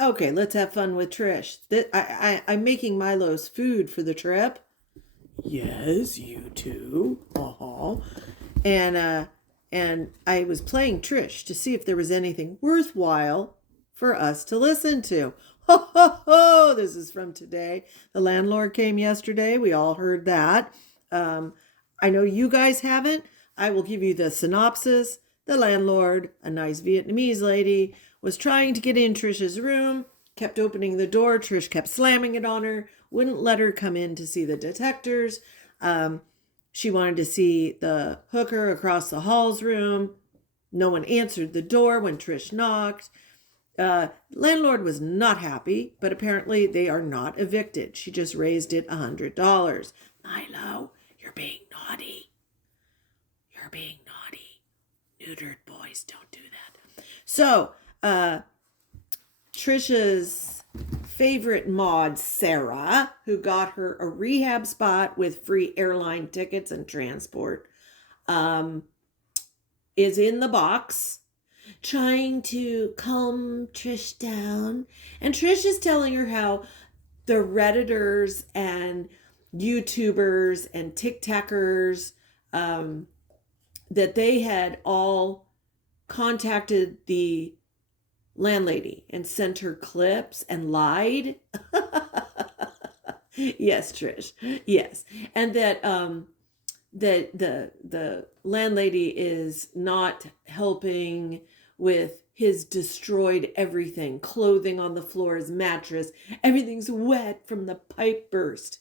Okay, let's have fun with Trish. I'm making Milo's food for the trip. Yes, you too. And I was playing Trish to see if there was anything worthwhile for us to listen to. Ho ho ho! This is from today. The landlord came yesterday. We all heard that. I know you guys haven't. I will give you the synopsis. The landlord, a nice Vietnamese lady, was trying to get in Trish's room, kept opening the door. Trish kept slamming it on her, wouldn't let her come in to see the detectors. She wanted to see the hooker across the hall's room. No one answered the door when Trish knocked. Landlord was not happy, but apparently they are not evicted. She just raised it $100. Milo, you're being naughty. You're being naughty. Neutered boys don't do that. So, Trisha's favorite mod, Sarah, who got her a rehab spot with free airline tickets and transport, is in the box trying to calm Trish down. And Trish is telling her how the Redditors and YouTubers and TikTokers, that they had all contacted the landlady and sent her clips and lied. Yes, Trish. Yes. And that the landlady is not helping with his destroyed everything. Clothing on the floor, his mattress, everything's wet from the pipe burst.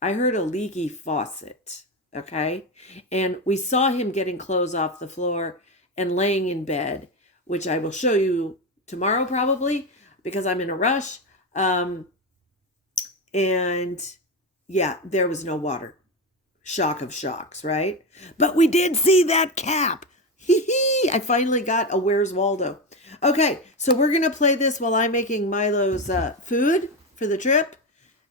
I heard a leaky faucet, okay? And we saw him getting clothes off the floor and laying in bed, which I will show you tomorrow probably because I'm in a rush. And yeah, there was no water. Shock of shocks, right? But we did see that cap. I finally got a Where's Waldo. Okay, so we're going to play this while I'm making Milo's food for the trip.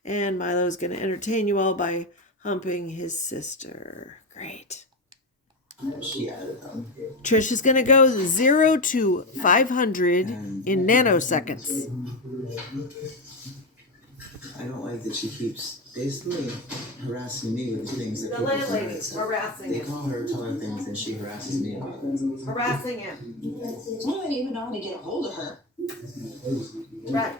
And Milo's going to entertain you all by humping his sister. Great. Trish is going to go 0 to 500 in nanoseconds. I don't like that she keeps basically harassing me with things that the landlady's harassing him. They call her, tell her things, and she harasses me about it. Harassing him. I don't even know how to get a hold of her. Right.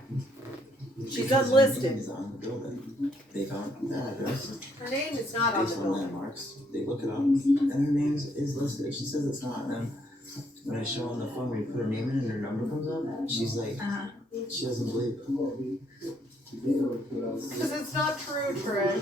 She's unlisted. Is on the building. They found that address. Her name is not on the building. Landmarks. They look it up, and her name is listed. She says it's not. And when I show on the phone, when you put her name in and her number comes up, she's like, she doesn't believe it. Because it's not true, Trish.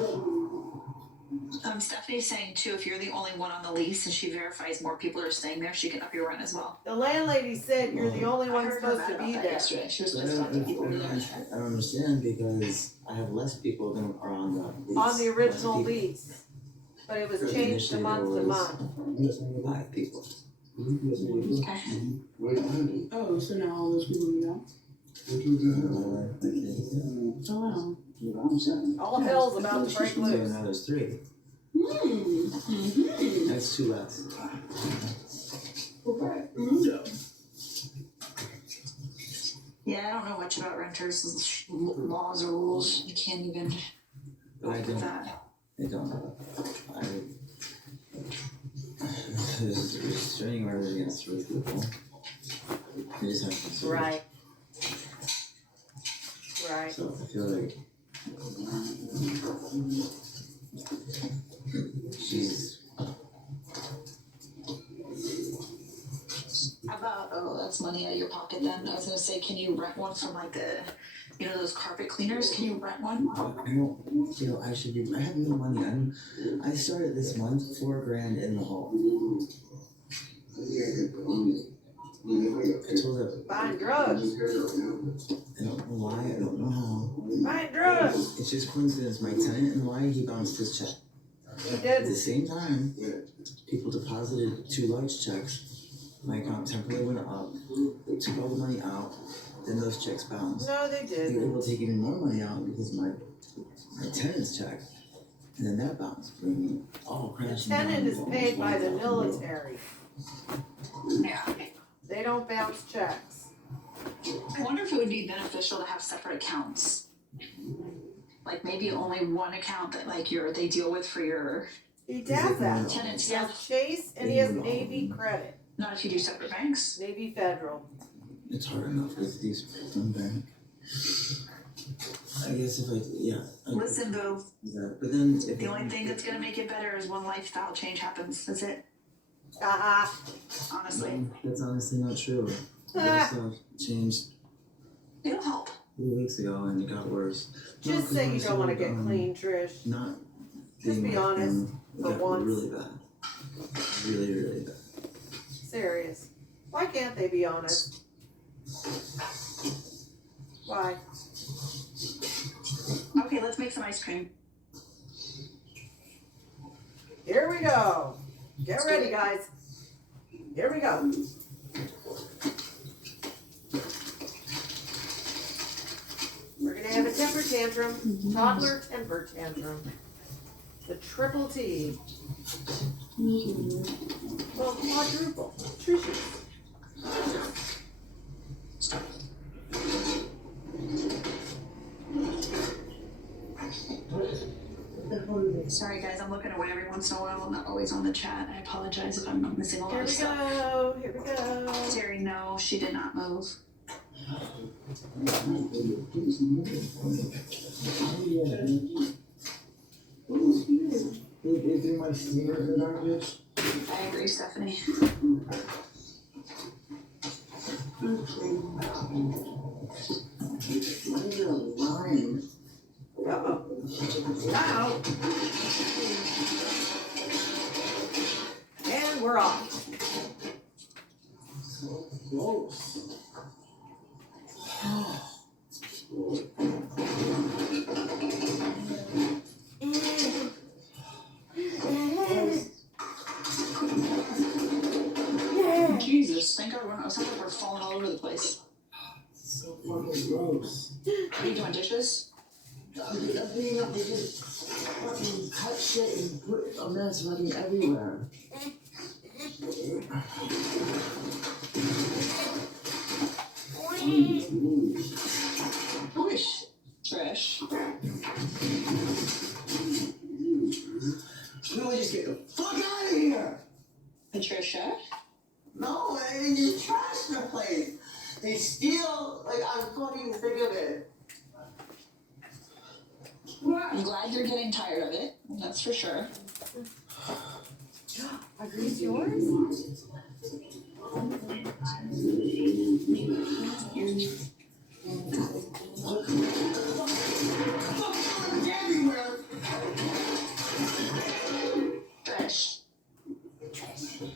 Stephanie's saying too, if you're the only one on the lease and she verifies more people are staying there, she can up your rent as well. The landlady said you're the only one supposed to be there. Yesterday. She was supposed to talk to people over there. I don't understand because I have less people than are on the lease. On the original lease. But it was changed to month to month. 5 people. Okay. Oh, so now all those people are gone? Oh, wow. All hell's about to break So loose. now there's 3. That's 2 less. Yeah, I don't know much about renters' laws or rules. You can't even But I don't. that. I don't. There's restraining orders against 3 people. You just have to serve. Right. Right. So I feel like she's. How about, that's money out of your pocket then? I was gonna say, can you rent one from like those carpet cleaners? Can you rent one? I don't feel I should be. I have no money. I started this month $4,000 in the hole. I told her. Buying drugs. I don't know why. I don't know how. Buying drugs. It's just coincidence. My tenant and why he bounced his check. He At did. the same time, people deposited 2 large checks. My account temporarily went up. They took all the money out. Then those checks bounced. No, they They were did. able to take even more money out because my tenant's check. And then that bounced, bringing me all The crashing tenant down is to paid by the $1,000. military. Yeah. They don't bounce checks. I wonder if it would be beneficial to have separate accounts. Like maybe only one account that like they deal with for your He does that. tenant He has stuff. Chase and he has Navy Credit. Not if you do separate banks. Navy Federal. It's hard enough with these from bank. I guess if Listen, boo. But then if The only thing that's gonna make it better is one lifestyle change happens. That's it. Honestly. That's honestly not true. Stuff changed It'll help. 3 weeks ago and it got worse. Just say you don't want to get clean, Trish. Not. Just be honest for once. Really bad. Really, really bad. Serious. Why can't they be honest? Why? Okay, let's make some ice cream. Here we go. Get ready, guys. Here we go. We're going to have a temper tantrum. Toddler temper tantrum. The triple T. Well, quadruple. Trisha. Sorry guys, I'm looking away every once in a while. I'm not always on the chat. I apologize if I'm missing a lot of stuff. Here we go. Terry, no, she did not move. They threw my sneaker in the garbage. I agree, Stephanie. Uh-oh. Uh-oh. And we're off. So close. Jesus, thank God it sounds like we're falling all over the place. So fucking gross. Are you doing dishes? I'm being up, they just fucking cut shit and put a mess fucking everywhere. Whoosh. Trish. No, just get the fuck out of here! Patricia? No, they just trash the place. They steal, like, I'm fucking sick of it. I'm glad you're getting tired of it. That's for sure. Are these yours? Trish.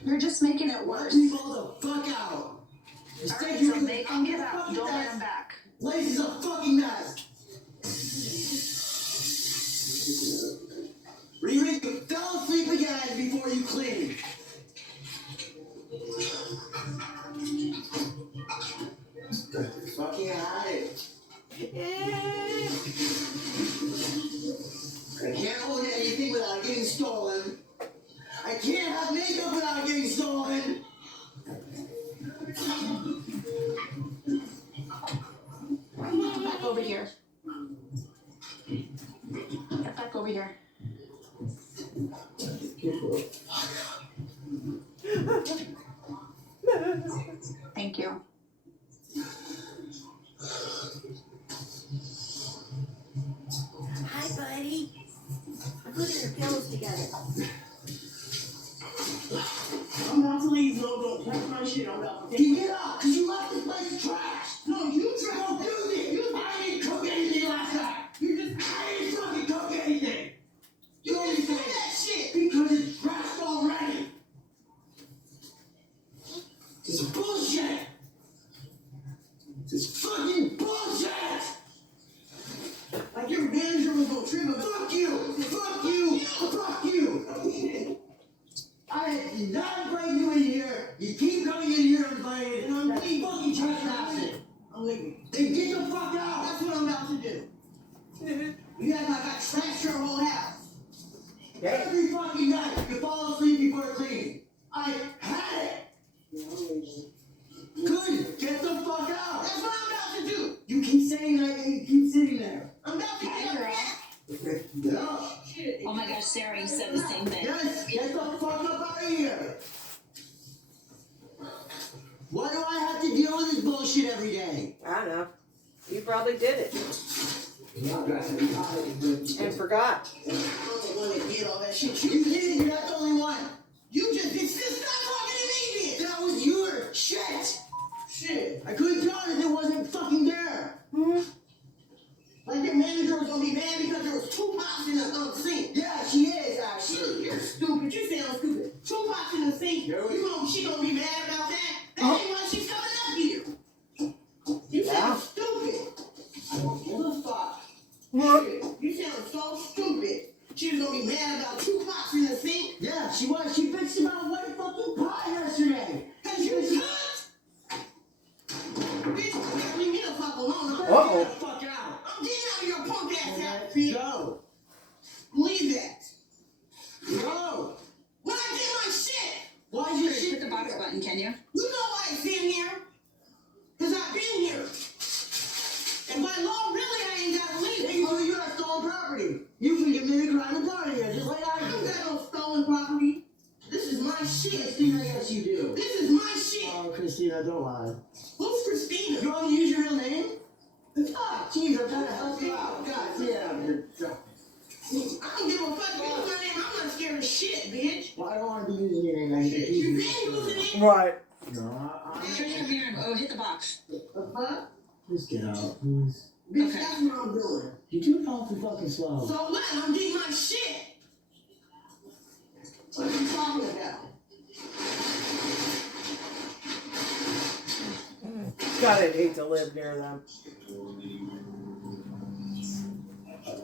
You're just making it worse. Leave all the fuck out. Alright, so they can get out. Don't let them back. Place is a fucking mess. Riri, you fell asleep again before you clean. Fucking at it. I can't hold anything without getting stolen. I can't have makeup without getting stolen. Back over here. Get back over here. Thank you. Hi, buddy. I'm putting your pillows together. I'm about to leave, no, don't touch my shit. I'm about to Get out, cause you left this place trash. No, you try. Don't do this. I didn't cook anything last night. I didn't fucking cook anything. You only say that shit because it's trashed already. This is bullshit. This is fucking bullshit. Like your manager will go trim a Fuck you. Fuck you. Fuck you. I did not invite you in here. You keep coming in here invited, and I'm fucking trespassing. I'm leaving. Then get the fuck out. That's what I'm about to do. You act like I trashed your whole house. Every fucking night, you fall asleep before cleaning. I had it. Good. Get the fuck out. That's what I'm about to do. You keep saying that and you keep sitting there. I'm about to Hi, get girl. up. Get up. Shit. Oh my gosh, Sarah, you said the same thing. Yes, get the fuck up out of here. Why do I have to deal with this bullshit every day? I don't know. You probably did it and forgot. I'm the one that did all that shit. You did. You're not the only one. You just did. Stop talking to me then. That was your shit. Shit. I couldn't tell if it wasn't fucking there. Like the manager was gonna be mad because there was 2 pots in the sink. Yeah, she is actually. You're stupid. You sound stupid. 2 pots in the sink. She gonna be mad about that? That ain't why she's coming up here. You sound stupid. I don't give a fuck. Shit. You sound so stupid. She was gonna be mad about 2 pots in the sink. Yeah, she was. She bitched about one fucking pot yesterday. Cause you could. Bitch, leave me the fuck alone. Uh-oh. Get the fuck out. I'm getting out of your punk ass house, Let's bitch. go. Believe that. Go. When I get my shit, Why'd you Hit shit the box button, can you? you know why it's in here. Cause I've been here. And by law, really, I ain't gotta leave. Hey, well, you have stolen property. You can commit a crime and part of here, just like I I don't did. got no stolen property. This is my shit. Christina, yes you do. This is my shit. Oh, Christina, don't lie. Who's Christina? You want me to use your real name? Ah, jeez, I'm trying to help you out. God damn. I don't give a fuck. Use my name. I'm not scared of shit, bitch. Well, I don't want to be using your name. I need to Shit, keep you you. been using it. Right. No, Trish, come here and hit the box. The fuck? Just get out, please. Bitch, Okay. that's what I'm doing. You're too awful fucking slow. So what? I'm getting my shit. What are you talking about? God, I'd hate to live near them.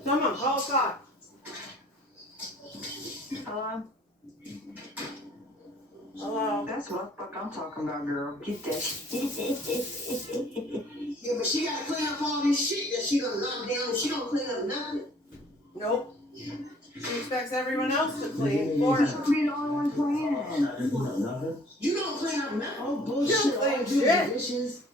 Someone call Scott. Hello? Hello. That's what the fuck I'm talking about, girl. Get that. Yeah, but she gotta clean up all this shit that she done knocked down. She don't clean up nothing. Nope. She expects everyone else to clean for her. Be the only one cleaning. Nothing. You don't clean up nothing. Oh, bullshit. You don't All I clean do is shit. the dishes.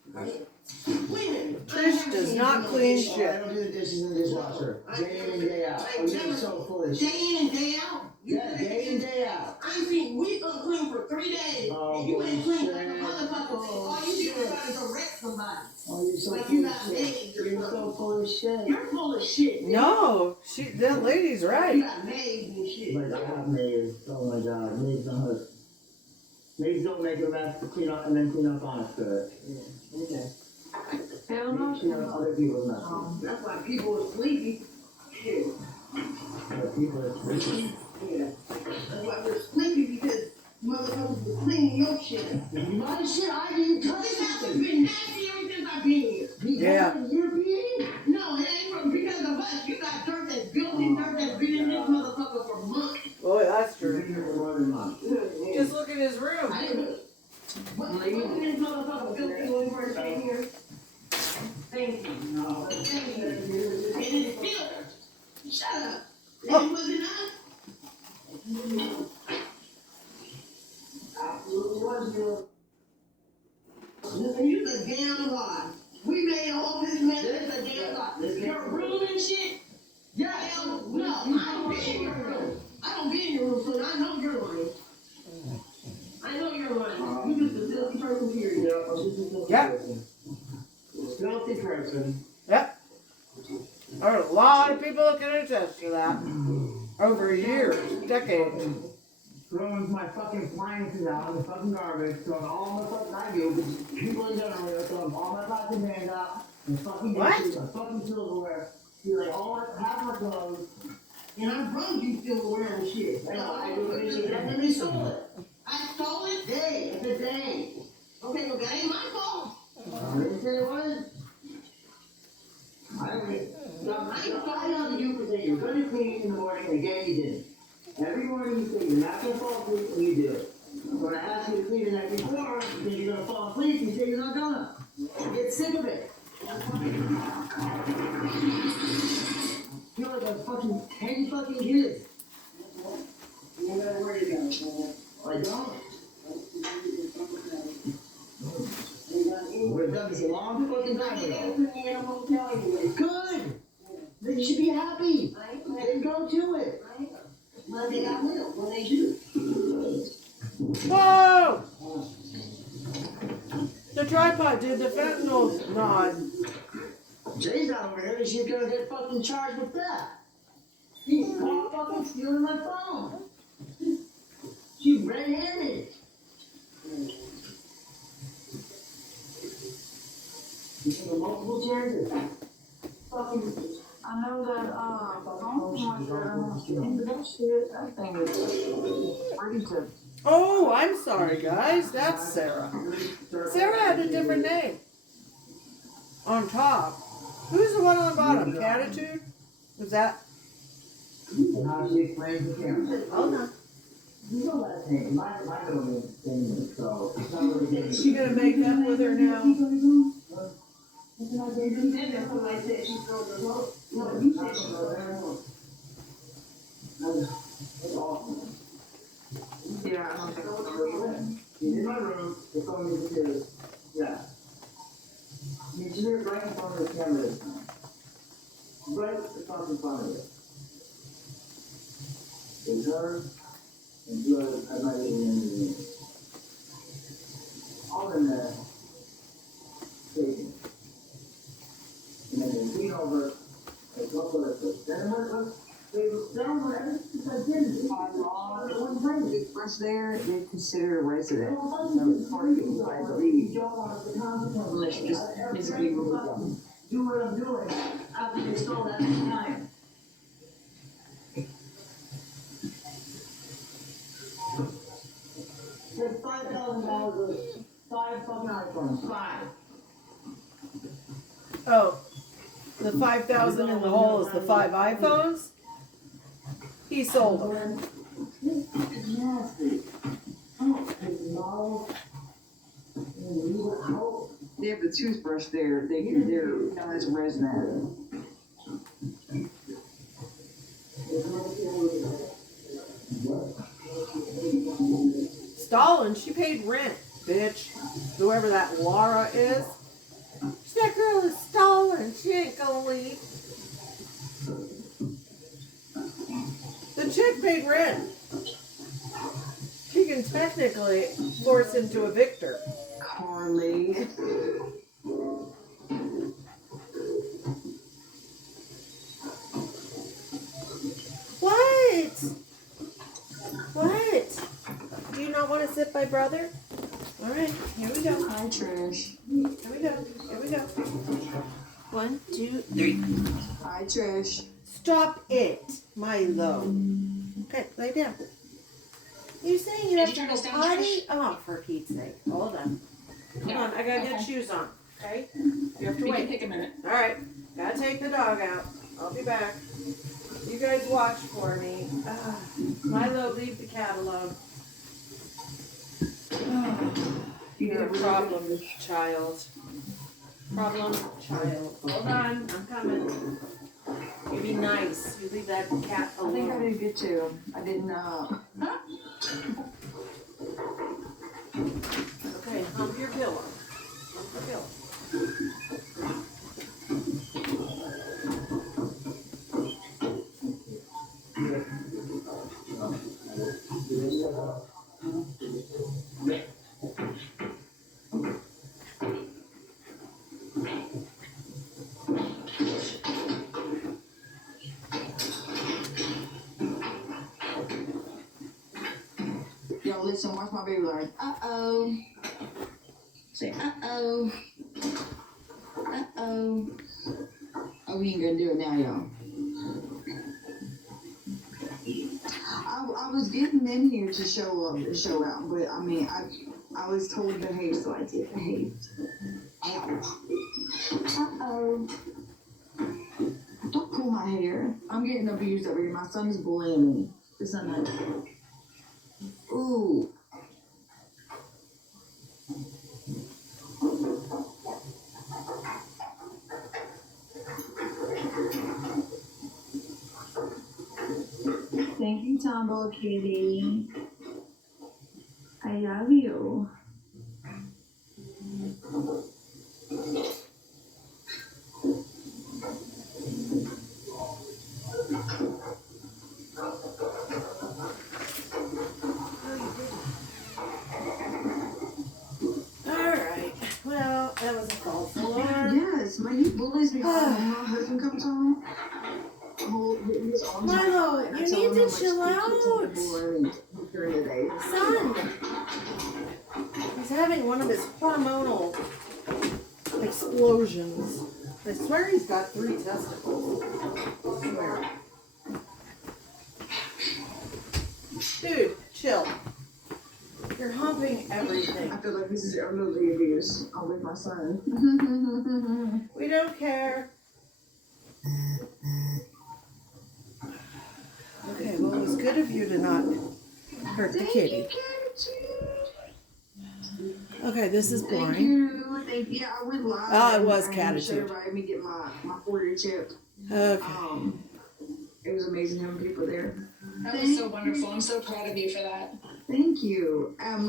Clean it. Trish does not clean Oh, I shit. don't do the dishes in the dishwasher. Day in and day out. Oh, you're so foolish. Day in and day out. Yeah, day in, day out. I ain't seen we unclean for 3 days. Oh, and you ain't clean like a bullshit. motherfucker. All you do is try to direct somebody. Oh, you're so Like full you of got shit. maids or You're something. so full of shit. You're full of shit. bitch. No, that lady's You right. got maids and shit. Like, I have maids. Oh my god, maids don't hurt. Maids don't make a mess to clean up and then clean up on us good. Yeah. Okay. Hell no. Clean up other people's messes. That's why people are sleepy. Shit. Other people are freaking. Yeah. That's why we're sleepy because motherfuckers were cleaning your shit. My shit, I didn't touch This house has it. been nasty ever since I've been here. Yeah. Because of your being? No, it ain't from because of us. You got dirt that's built in dirt that's been in this motherfucker for months. Boy, that's true. More than mine. Just look at his room. I didn't know. What this motherfucker built in when we first came here? Thank you. No. Thank you. And it's still. Shut up. And was it not? Absolutely was good. You the damn lie. We made all this mess. It's a damn lie. Your room and shit? Yeah. Hell, no, I don't be in your room. I don't be in your room, so I know you're lying. I know you're lying. You just a filthy person, period. Yeah, I'm just a filthy Yeah. person. Filthy person. Yep. There are a lot of people that can attest to that. Over years, decades. Throwing my fucking appliances out in the fucking garbage, throwing all my fucking, I do, but people in general are throwing all my fucking hands out, and fucking What? dishes, and fucking silverware, stealing all my, half my clothes. And I brought you silverware and shit. I know, I do it, and they stole it. I stole it? Day, it's a day. Okay, well, that ain't my fault. I didn't say it was. I don't I know you for saying you're gonna clean in the morning, and again you didn't. Every morning you say you're not gonna fall asleep, and you do it. When I ask you to clean the night before, because you're gonna fall asleep, you say you're not gonna. Get sick of it. You're like a fucking 10 fucking kids. You gotta worry about it, man. I don't. did the fentanyl nod. Jay's not over here, she's gonna get fucking charged with that. She's caught fucking stealing my phone. She's red-handed. You think of multiple charges? Fucking. I know that, phone was there, into that shit, that thing is ready to. Oh, I'm sorry, guys. That's Sarah. Sarah had a different name. On top. Who's the one on bottom? Catitude? Was that? How she explains the camera. Oh, no. You know that thing, my middle name is thing, so it's not really getting. Is she gonna make up with her now? And then somebody said she threw the vote. No, you said she threw the vote. That's awesome. Yeah, I don't think She's in my room, the phone is here. Yeah. She's here right in front of the camera this time. Right in front of it. It's her and blood. I might even in the room. All in there. Taken. And then they lean over and go for it. Then they were down whatever because I didn't. Once there, they consider a resident. So it's hard to get inside the lead. Unless you just physically remove them. Do what I'm doing after they stole that time. There's $5,000 worth. 5 fucking iPhones. 5. Oh. The 5,000 in the hole is the 5 iPhones? He sold them. It's nasty. Oh, no. They have the toothbrush there. They're known as a resident. Stalin, she paid rent, bitch. Whoever that Laura is. That girl is Stalin. She ain't gonna leave. The chick paid rent. She can technically force him to evict her. Carly. What? What? Do you not want to sit by brother? All right, here we go. Hi, Trish. Here we go. Here we go. 1, 2, 3. Hi, Trish. Stop it, Milo. Okay, lay down. You saying you have to go potty? Oh, for Pete's sake. Hold on. Hold on, I gotta get shoes on. Okay? You have to We can wait. take a minute. All right, gotta take the dog out. I'll be back. You guys watch for me. Milo, leave the cat alone. You have a problem, child. Problem, child. Hold on, I'm coming. You be nice. You leave that cat I think I alone. did get to. I didn't, Okay, hump your pillow. Hump your pillow. yo, listen, watch my baby learn. Uh-oh. Say, uh-oh. Uh-oh. Oh, we ain't gonna do it now, y'all. I was getting in here to show out, but I mean, I was told to behave, so I did behave. Ow. Uh-oh. Don't pull my hair. I'm getting abused over here. My son is bullying me. This son has. Ooh. Thank you, Tomboy Kitty. I love you. Alright, well, that was bullies me hard when my husband comes home. His arms Milo, and I you tell need him to how much chill he kicks out. the floor and during the day. Son, he's having one of his hormonal explosions. I swear he's got 3 testicles. I swear. Dude, chill. You're humping everything. I feel like this is elderly abuse. I'm with my son. We don't care. Okay, well, it was good of you to not hurt the kitty. Okay, this is Thank boring. you. Thank you. I went live. Oh, it was and Catitude. Everybody me get my 4-year chip. Okay. It was amazing having people there. That was so wonderful. I'm so proud of you for that. Thank you. And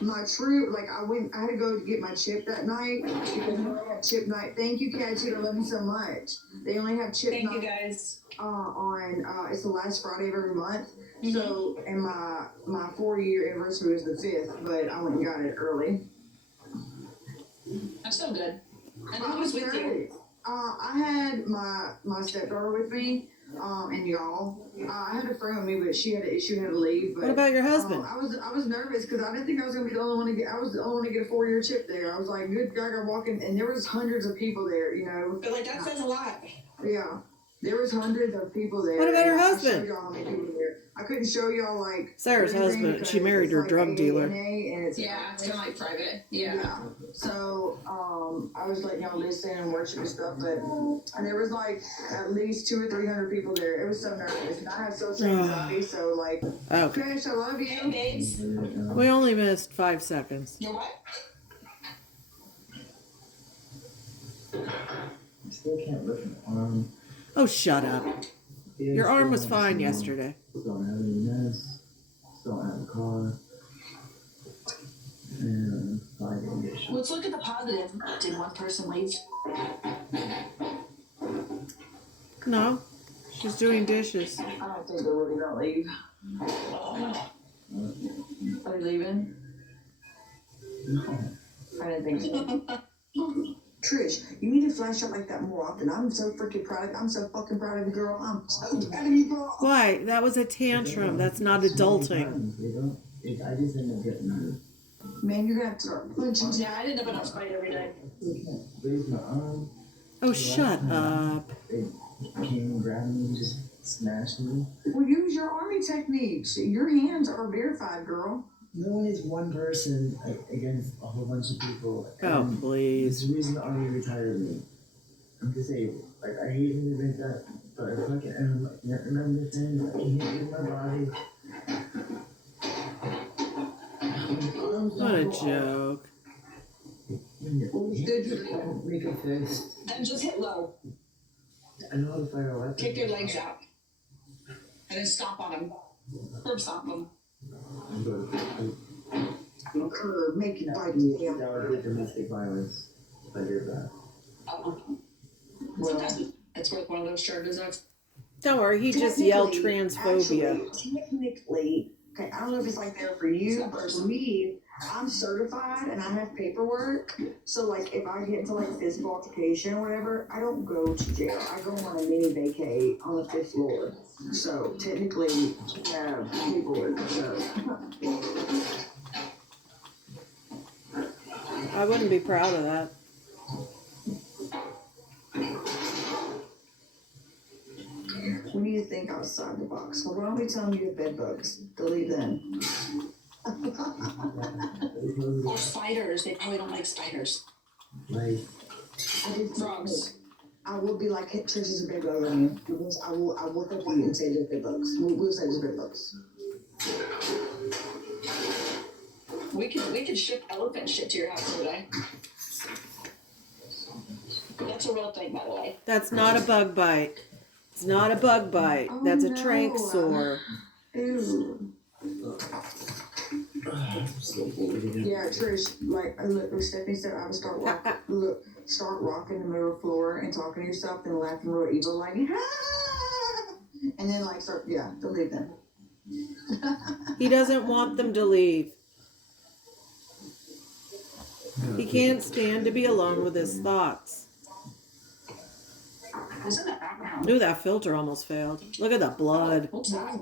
my true, like I had to go to get my chip that night because they only have chip night. Thank you, Catitude. I love you so much. They only have chip Thank night. you guys. On it's the last Friday of every month. Mhm. So and my 4-year anniversary was the 5th, but I went and got it early. I'm so good. And I who was with you? I had my stepdaughter with me, and y'all. I had a friend with me, but she had to leave. But What about your husband? I was nervous because I didn't think I was gonna be the only one to get. I was the only one to get a 4-year chip there. I was like, good God, I'm walking, and there was hundreds of people there. You know. But like that says a lot. Yeah. There was hundreds of people there. What about her and husband? I showed y'all how many people were there. I couldn't show y'all like Sarah's everything husband. She because married it's her like drug dealer. AANA and it's Yeah, it's kind of like private. Yeah. yeah. So I was letting y'all listen and worship and stuff, but and there was like at least 200 or 300 people there. It was so nervous, and I have social anxiety. So like, Okay. Trish, I love you. Hey, babes. We only missed 5 seconds. You're what? I still can't lift my arm. Oh, shut up. Your arm was fine yesterday. Don't have any mess. Don't have a car. And I get dishes. Let's look at the positive. Did one person leave? No, she's doing dishes. I don't think they're really gonna leave. Are they leaving? No. I didn't think so. Trish, you need to flash out like that more often. I'm so freaking proud of you. I'm so fucking proud of you, girl. I'm so proud of you, girl. Why? That was a tantrum. That's not adulting. I just end up getting hurt. Man, you're gonna have to start punching. Yeah, I didn't have enough fight every day. I can't raise my arm. Oh, shut up. They came and grabbed me and just smashed me. Well, use your army techniques. Your hands are verified, girl. No one is one person against a whole bunch of people. Oh, And please. it's the reason the army retired me. I'm disabled. Like, I hate to admit that, but if I can remember the things I can hit with my body. What a joke. Make a fist. Then just hit low. I know how to fire a weapon. Kick their legs out. And then stomp on them. Curb stomp them. Curb, make it bite That you. would be domestic violence. If I did that. Sometimes it's worth one of those charges of. Don't worry, he just yelled transphobia. Technically, okay, I don't know if it's like there for you, but for me, I'm certified and I have paperwork. So, like, if I get into like physical altercation or whatever, I don't go to jail. I go on a mini vacay on the 5th floor. So, technically, I have paperwork. So. I wouldn't be proud of that. We need to think outside the box. Well, why don't we tell them you have bed bugs? Delete them. Or spiders. They probably don't like spiders. Like, I did Frogs. I will be like, hey, Trish is a bed bug on you. Because I will look up you and say there's bed bugs. We'll say there's bed bugs. We could ship elephant shit to your house today. That's a real thing, by the way. That's not a bug bite. It's not a bug bite. That's a no. trank sore. Ew. I'm so bored again. Yeah, Trish, like, look, Stephanie said I would start rocking the middle of the floor and talking to yourself and laughing real evil, like, ah! And then, like, don't leave them. He doesn't want them to leave. He can't stand to be alone with his thoughts. Who's in the background? Ooh, that filter almost failed. Look at the blood. What's that?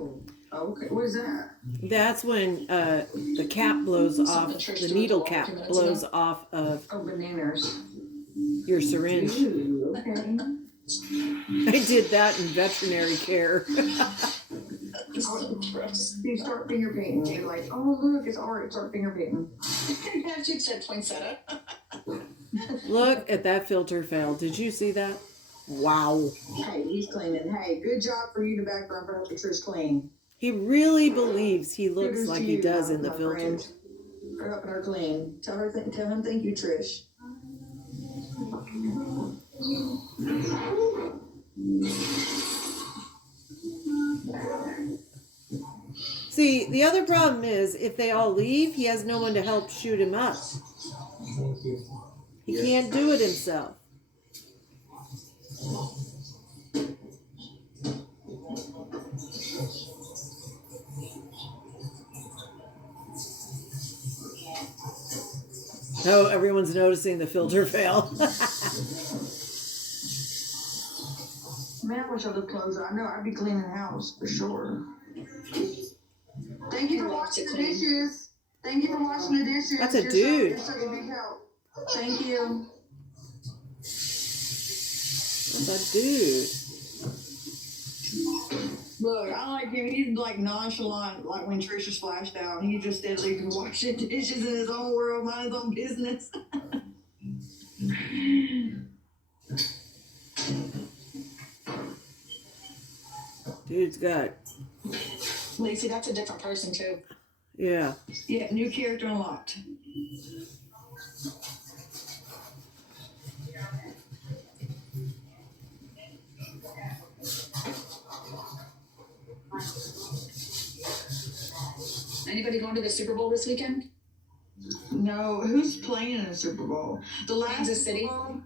Okay, what is that? That's when the cap blows off, the needle cap blows off of Oh, bananas. your syringe. Ooh, okay. I did that in veterinary care. So gross. You start finger painting. You're like, oh look, it's art. Start finger painting. She said poinsettia. Look at that filter fail. Did you see that? Wow. Hey, he's cleaning. Hey, good job for you to background for helping Trish clean. He really believes he looks Kudos like to he you, does in the my filters. friend, for helping her clean. Tell him thank you, Trish. See, the other problem is if they all leave, he has no one to help shoot him up. He can't do it himself. Oh, everyone's noticing the filter fail. Man, I wish I would close it. I know I'd be cleaning the house for sure. Thank you for washing the dishes. Thank you for washing the dishes. That's a dude. You're such a big help. Thank you. That's a dude. Look, I like him. He's like nonchalant, like when Trisha splashed out. He just steadily washing dishes in his own world, mind his own business. Dude's got, Lacey, that's a different person too. yeah. Yeah, new character unlocked. Anybody going to the Super Bowl this weekend? No, who's playing in the Super Bowl? The last Kansas City. Super Bowl?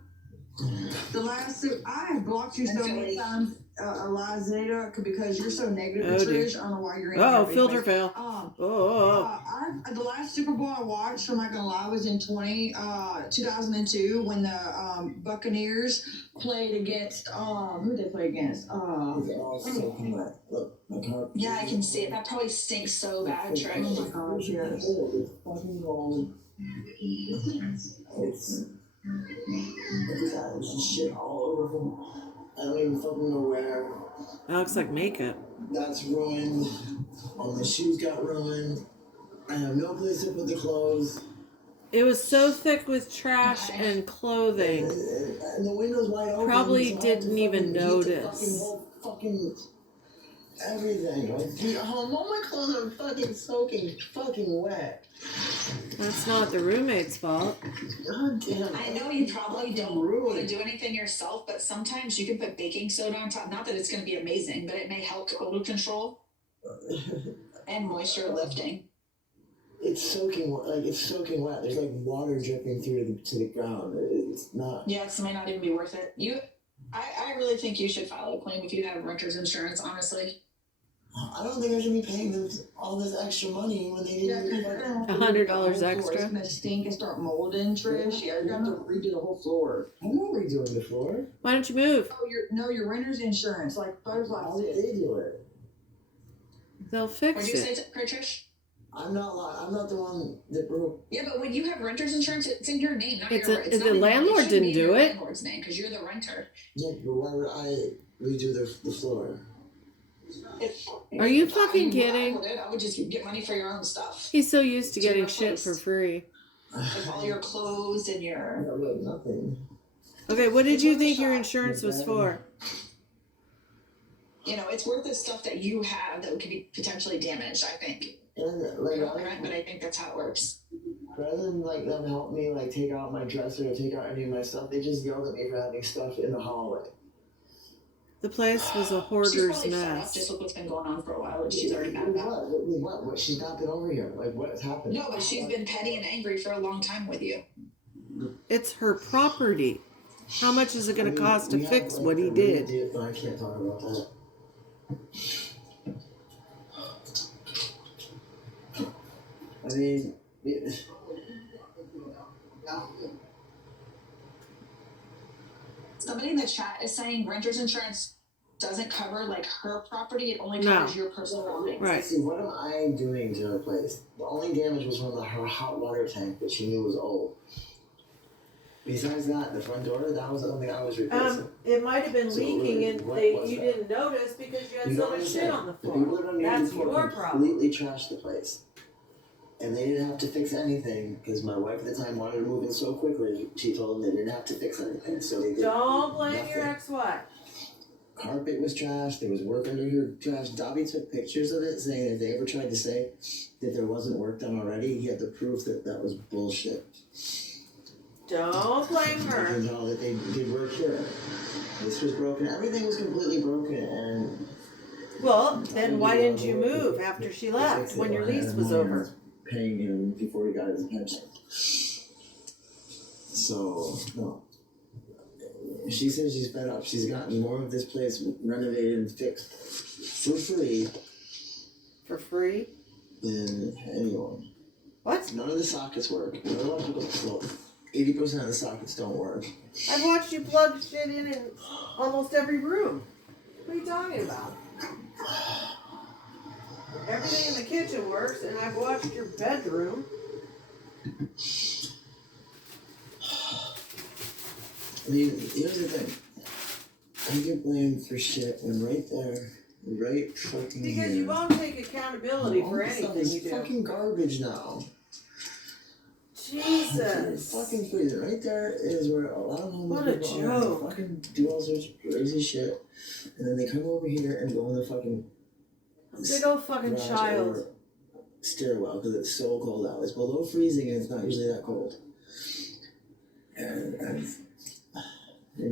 I have blocked you so many times, Eliza, because you're so negative Oh, with dear. Trish. I don't know why you're in Oh, here, filter because, fail. Oh. the last Super Bowl I watched, I'm not gonna lie, was in 2002 when the Buccaneers played against who did they play against? Yeah, I can see it. That probably stinks so bad, Oh Trish. my gosh, yes. It's shit all over him. I don't even fucking know where. That looks like makeup. That's ruined. All my shoes got ruined. I have no place to put the clothes. It was so thick with trash and clothing. And the window's wide open. Probably so I have didn't to even fucking heat the notice. fucking everything. Like, dude, all my clothes are fucking soaking fucking wet. That's not the roommate's fault. God damn. I know you probably don't ruined. want to do anything yourself, but sometimes you can put baking soda on top. Not that it's going to be amazing, but it may help odor control and moisture lifting. It's soaking wet. There's like water dripping through to the ground. It's not. Yes, it may not even be worth it. I really think you should file a claim if you have renter's insurance, honestly. I don't think I should be paying them all this extra money when they didn't even fucking. $100 extra. It's gonna stink and start molding, Trish. Yeah, you're gonna have to redo the whole floor. I'm not redoing the floor. Why don't you move? Oh, your renter's insurance, like butterfly. How did they do it? They'll What'd fix you say, it. Trish? I'm not the one that broke. Yeah, but when you have renter's insurance, it's in your name, not It's your. a- It's the not in your- landlord it shouldn't didn't be in do your it. Landlord's name because you're the renter. Yeah, but why would I redo the floor? Are you fucking I kidding? wouldn't. I would just get money for your own stuff. He's so used to To getting your shit place. for free. Like all your clothes and I your. got rid of nothing. Okay, what did you think your insurance was for? It's worth the stuff that you have that could be potentially damaged, I think. And I don't rent, but I think that's how it works. rather than like them help me like take out my dresser or take out any of my stuff, they just yelled at me for having stuff in the hallway. The place was a She's hoarder's probably fed up mess. just with what's been going on for a while, which she's already mad about. What? She's not been over here. Like, what has happened? No, but she's been petty and angry for a long time with you. It's her property. How much is it going to cost to We fix have, what he a did? deal, but I can't talk about that. I mean, Somebody in the chat is saying renter's insurance doesn't cover like her property. It only No. covers your personal belongings. Right. See, what am I doing to her place? The only damage was from her hot water tank, which she knew was old. Besides that, the front door, that was the only thing I was replacing. It might have been So leaking really, and what was you that? didn't notice because you had You so don't much shit understand. on the The people floor. that are That's before your problem. completely trashed the place. And they didn't have to fix anything because my wife at the time wanted to move in so quickly. She told them they didn't have to fix anything, so they did. Don't blame your nothing. ex-wife. Carpet was trashed. There was work under her trash. Dobby took pictures of it, saying if they ever tried to say that there wasn't work done already, he had the proof that that was bullshit. Don't blame I her. can tell that they did work here. This was broken. Everything was completely broken, and Well, then why didn't you move after she left when your lease was over? Paying him before he got his pension. So no. She says she's fed up. She's gotten more of this place renovated and fixed for free For free? than anyone. What? None of the sockets work. No electrical. Well, 80% of the sockets don't work. I've watched you plug shit in almost every room. What are you talking about? Everything in the kitchen works, and I've watched your bedroom. I mean, here's the thing. I get blamed for shit when right there, right fucking Because here. you won't take accountability all for this stuff anything is you do. fucking garbage now. Jesus. Fucking freezing. Right there is where a lot of homeless What a people are. joke. They fucking do all sorts of crazy shit. And then they come over here and go in the fucking Big old fucking garage child. or stairwell because it's so cold out. It's below freezing and it's not usually that cold. And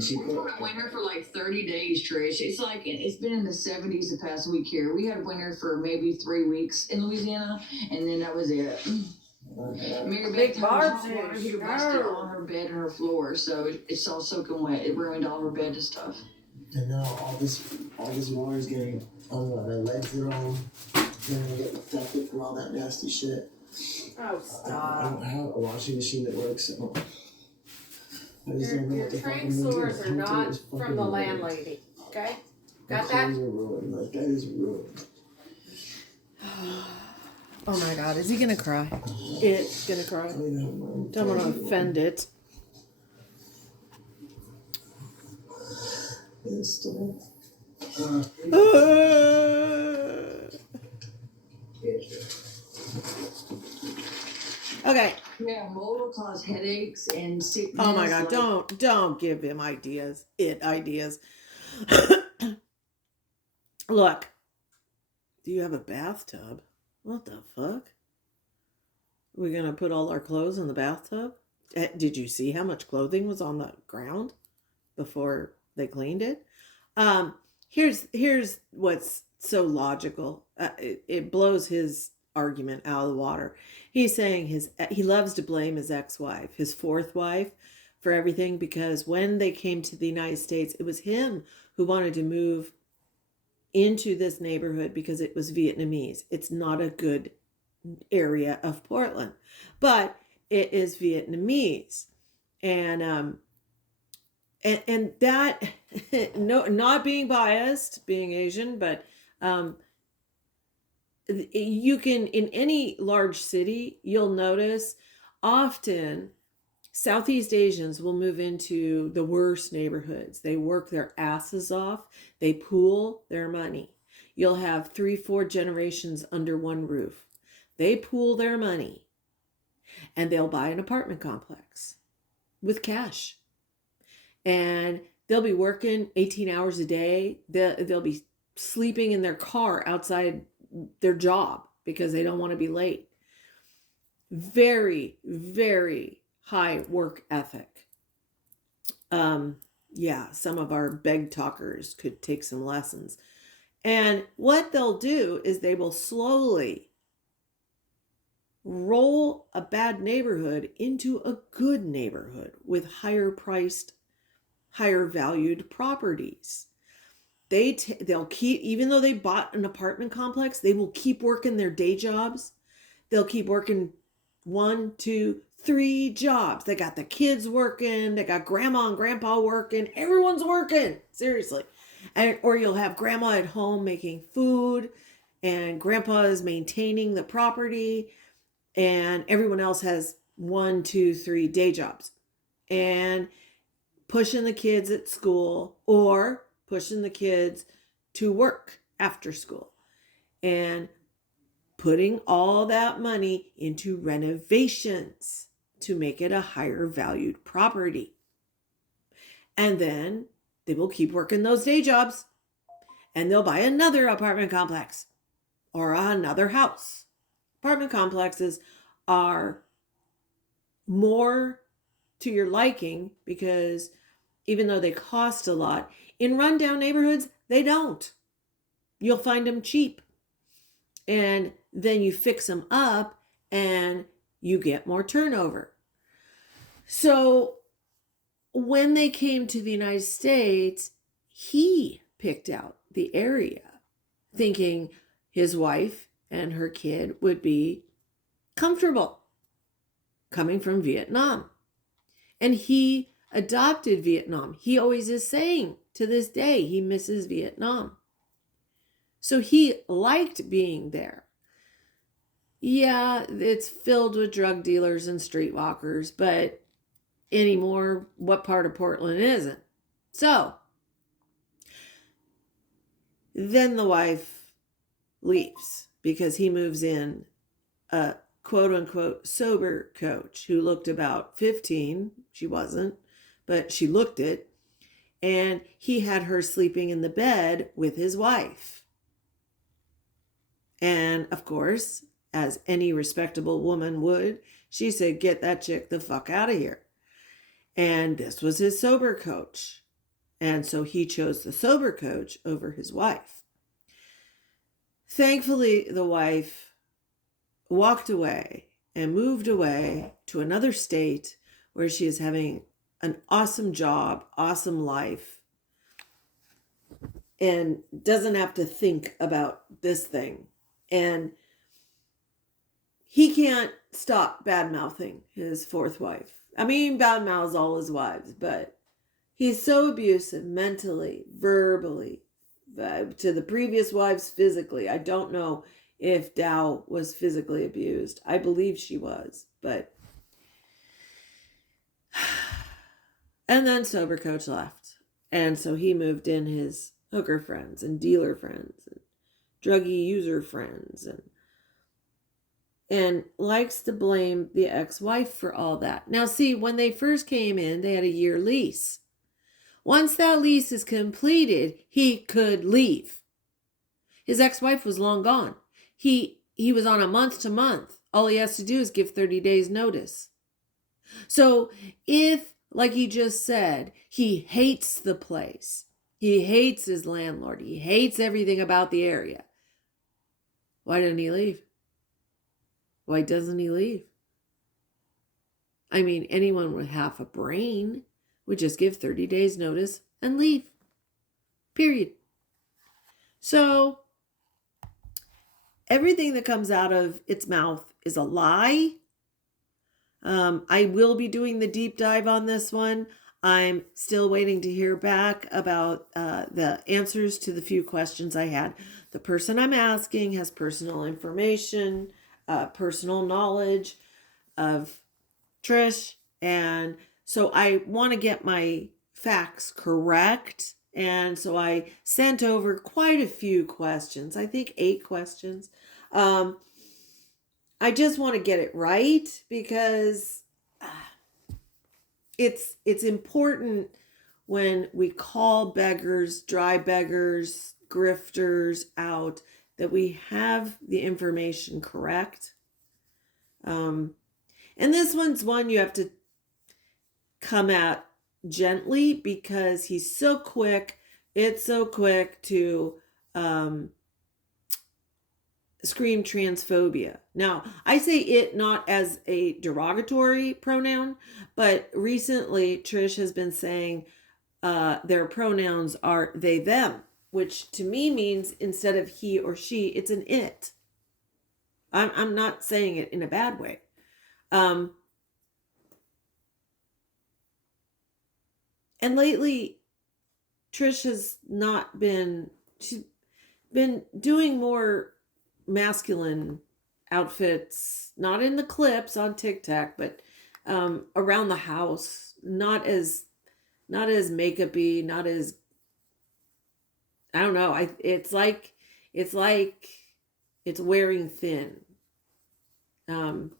she We put had winter for like 30 days, Trish. It's like, it's been in the 70s the past week here. We had winter for maybe 3 weeks in Louisiana, and then that was it. Mary Big Beth Barb's had water in heater busted on her bed and her floor, so it's all soaking wet. It ruined all her bed and stuff. and now all this water is getting my legs are all gonna get infected from all that nasty shit. Oh, I stop. don't have a washing machine that works. So I just don't know Your what to train fucking do. sores are Hunter not is fucking from the ruined. landlady. Okay? My Got that? clothes are ruined. Like that is ruined. Oh my god, is he gonna cry? It's gonna cry. I don't even have my Don't want to offend it. It's still. Okay. Yeah, mold will cause headaches and sickness. Oh my god, like- don't give him ideas. Ideas. Look. Do you have a bathtub? What the fuck? We're gonna put all our clothes in the bathtub? Did you see how much clothing was on the ground before they cleaned it? Here's what's so logical. It blows his argument out of the water. He's saying he loves to blame his ex-wife, his fourth wife, for everything because when they came to the United States, it was him who wanted to move into this neighborhood because it was Vietnamese. It's not a good area of Portland, but it is Vietnamese, and that no, not being biased, being Asian, but you can in any large city you'll notice often Southeast Asians will move into the worst neighborhoods. They work their asses off. They pool their money. You'll have 3-4 generations under one roof. They pool their money and they'll buy an apartment complex with cash. And they'll be working 18 hours a day. They'll be sleeping in their car outside their job because they don't want to be late. Very, very high work ethic. Yeah, some of our beg talkers could take some lessons. And what they'll do is they will slowly roll a bad neighborhood into a good neighborhood with higher priced, higher valued properties. They'll keep, even though they bought an apartment complex, they will keep working their day jobs. They'll keep working 1, 2, 3 jobs. They got the kids working, they got grandma and grandpa working, everyone's working, seriously. Or you'll have grandma at home making food, and grandpa is maintaining the property, and everyone else has 1, 2, 3 day jobs. And pushing the kids at school or pushing the kids to work after school. And putting all that money into renovations to make it a higher valued property. And then they will keep working those day jobs, and they'll buy another apartment complex or another house. Apartment complexes are more to your liking because even though they cost a lot, in rundown neighborhoods, they don't. You'll find them cheap. And then you fix them up and you get more turnover. So when they came to the United States, he picked out the area thinking his wife and her kid would be comfortable coming from Vietnam. And he adopted Vietnam. He always is saying to this day he misses Vietnam. So he liked being there. Yeah, it's filled with drug dealers and streetwalkers, but anymore, what part of Portland isn't? So then the wife leaves because he moves in a quote unquote sober coach who looked about 15. She wasn't, but she looked it. And he had her sleeping in the bed with his wife. And of course, as any respectable woman would, she said, get that chick the fuck out of here. And this was his sober coach. And so he chose the sober coach over his wife. Thankfully, the wife walked away and moved away to another state where she is having an awesome job, awesome life, and doesn't have to think about this thing. And he can't stop bad-mouthing his fourth wife. I mean, bad-mouths all his wives, but he's so abusive mentally, verbally, to the previous wives physically. I don't know if Dow was physically abused. I believe she was, but... And then sober coach left. And so he moved in his hooker friends and dealer friends and druggie user friends and likes to blame the ex-wife for all that. Now, see, when they first came in, they had a year lease. Once that lease is completed, he could leave. His ex-wife was long gone. He was on a month to month. All he has to do is give 30 days notice. So if, like he just said, he hates the place, he hates his landlord, he hates everything about the area, why didn't he leave? Why doesn't he leave? I mean, anyone with half a brain would just give 30 days notice and leave. Period. So everything that comes out of its mouth is a lie. I will be doing the deep dive on this one. I'm still waiting to hear back about the answers to the few questions I had. The person I'm asking has personal information, personal knowledge of Trish. And so I want to get my facts correct. And so I sent over quite a few questions. I think 8 questions. I just want to get it right because it's important when we call beggars, dry beggars, grifters out that we have the information correct. And this one's one you have to come at gently because he's so quick. It's so quick to scream transphobia. Now, I say it not as a derogatory pronoun, but recently Trish has been saying their pronouns are they, them, which to me means instead of he or she, it's an it. I'm not saying it in a bad way. And lately, Trish has not been, she's been doing more masculine outfits, not in the clips on TikTok, but around the house, not as makeup-y, not as, I don't know. It's like it's wearing thin. Um,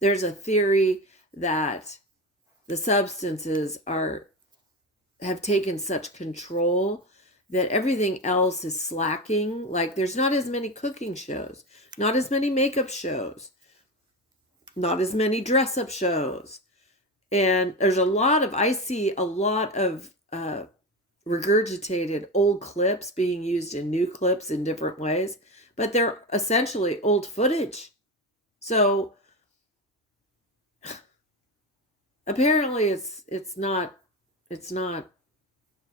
there's a theory that the substances have taken such control that everything else is slacking. Like there's not as many cooking shows, not as many makeup shows, not as many dress-up shows. And I see a lot of regurgitated old clips being used in new clips in different ways, but they're essentially old footage. So apparently it's not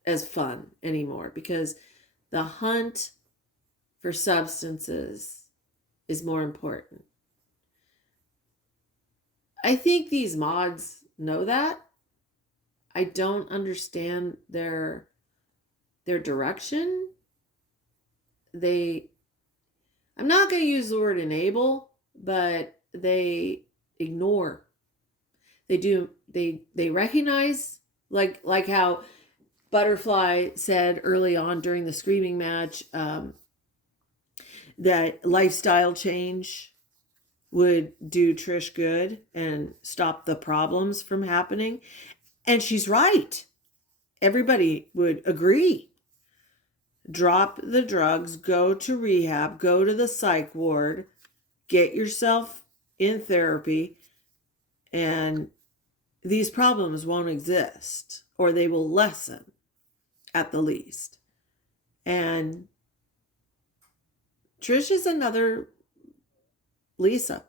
as fun anymore because the hunt for substances is more important. I think these mods know that. I don't understand their direction. I'm not going to use the word enable, but they ignore. They recognize, like how Butterfly said early on during the screaming match, that lifestyle change would do Trish good and stop the problems from happening. And she's right. Everybody would agree. Drop the drugs, go to rehab, go to the psych ward, get yourself in therapy, and these problems won't exist, or they will lessen at the least. And Trish is another Lisa.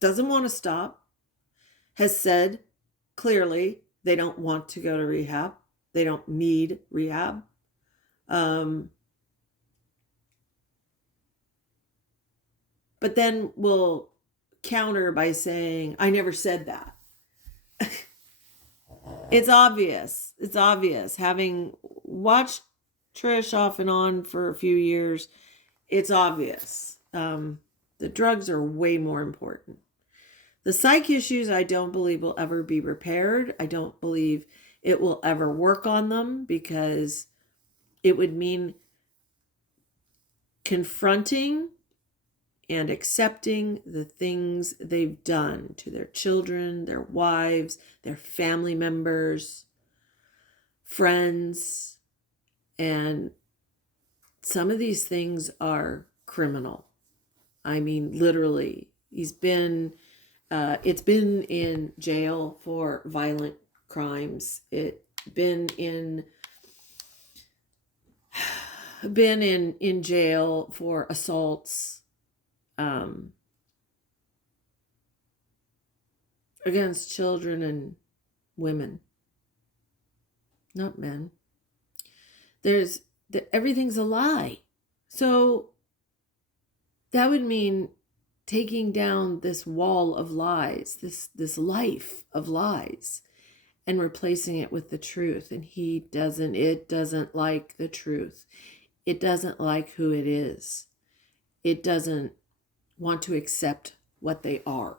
Doesn't want to stop. Has said clearly they don't want to go to rehab. They don't need rehab. But then will counter by saying, I never said that. It's obvious. It's obvious. Having watched Trish off and on for a few years, it's obvious. The drugs are way more important. The psych issues, I don't believe will ever be repaired. I don't believe it will ever work on them because it would mean confronting and accepting the things they've done to their children, their wives, their family members, friends. And some of these things are criminal. I mean, literally, it's been in jail for violent crimes. It's been in jail for assaults against children and women, not men. Everything's a lie. So that would mean taking down this wall of lies, this life of lies, and replacing it with the truth. And it doesn't like the truth. It doesn't like who it is. It doesn't want to accept what they are.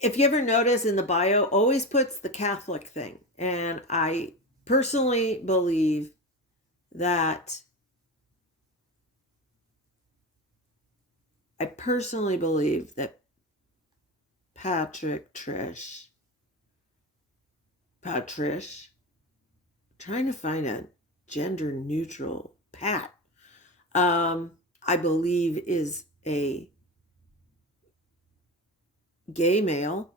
If you ever notice in the bio, always puts the Catholic thing. And I personally believe that Trish, trying to find a gender neutral, I believe is a gay male,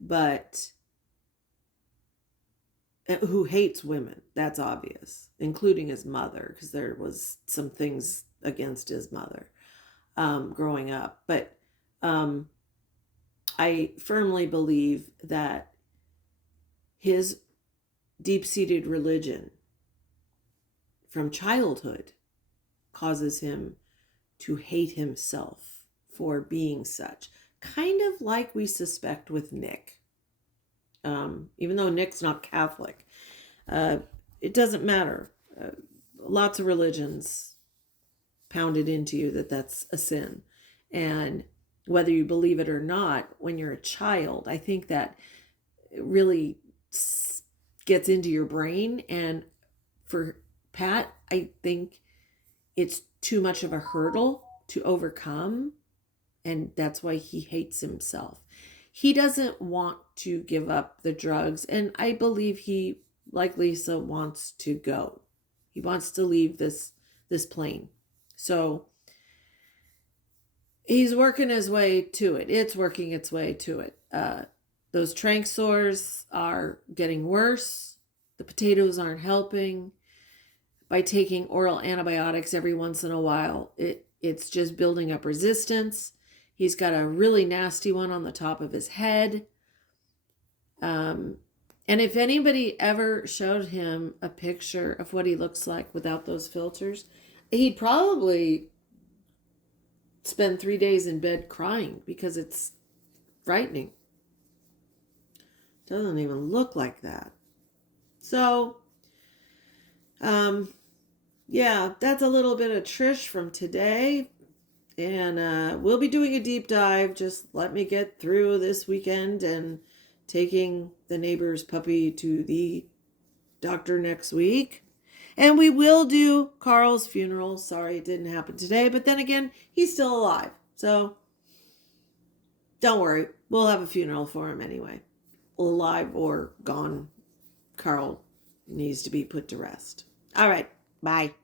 but who hates women. That's obvious, including his mother, because there was some things against his mother growing up. But I firmly believe that his deep-seated religion from childhood causes him to hate himself for being such. Kind of like we suspect with Nick. even though Nick's not Catholic. It doesn't matter. Lots of religions pounded into you that that's a sin. And whether you believe it or not, when you're a child, I think that it really gets into your brain. And for Pat, I think it's too much of a hurdle to overcome. And that's why he hates himself. He doesn't want to give up the drugs. And I believe he, like Lisa, wants to go. He wants to leave this plane. So he's working his way to it. It's working its way to it. Those tranq sores are getting worse. The potatoes aren't helping. By taking oral antibiotics every once in a while, it's just building up resistance. He's got a really nasty one on the top of his head. And if anybody ever showed him a picture of what he looks like without those filters, he'd probably spend 3 days in bed crying because it's frightening. Doesn't even look like that. So, yeah, that's a little bit of Trish from today. And we'll be doing a deep dive. Just let me get through this weekend and taking the neighbor's puppy to the doctor next week. And we will do Carl's funeral. Sorry it didn't happen today. But then again, he's still alive. So don't worry. We'll have a funeral for him anyway. Alive or gone, Carl needs to be put to rest. All right. Bye.